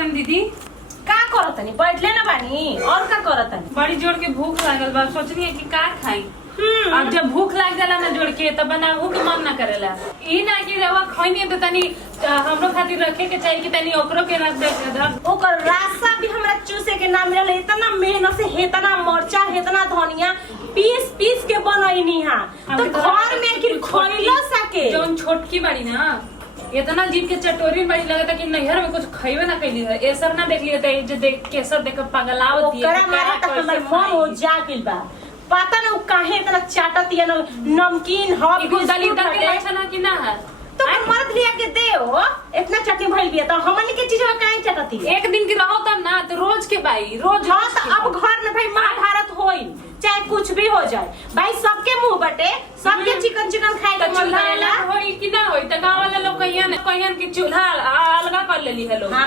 करतन दीदी? का करतनी बैठले ना बानी और का करतनी। बड़ी जोर के भूख लागल बा, सोचनी है कि का खाई। अब जब भूख लाग जाला ना जोड़ के तब बनाहू के मन ना करेला। ई ना कि रवा खइनी तो तनी हमरो खातिर रखे के चाहिए कि तनी ओकरो के रख दे धर। ओकर रास्ता भी हमरा चूसे के नाम मिलल। इतना मेहनत से हेतना मरचा हेतना धनिया पीस पीस के बनैनी हां तो घर में कि खइलो सके। जोन छोटकी बड़ी ना इतना जीव के चटोरी बड़ी लगता कि नैहर में कुछ खइबे ना कैली है। ऐसा ना देख लिए त जे देख केसर देख पगलावत है। ओकरा मारे त हमर मन हो जा गेल बा। पता ना काहे इतना चाटत या नमकीन ह दलित के लक्षण कि ना है। तो मर्द लिया के दे हो इतना चटनी भइल बिया तो हमनी के चीज काहे चटती है। एक दिन की रहो तब ना तो रोज के भाई रोज। हां तो अब घर में भाई महाभारत होई चाहे कुछ भी हो जाए भाई सबके मुंह बटे सबके चिकन चिकन खाए के मन करेला। होई कि ना होई त गांव वाले लोग कहियन कि चूल्हा अलगा कर लेली है लोग।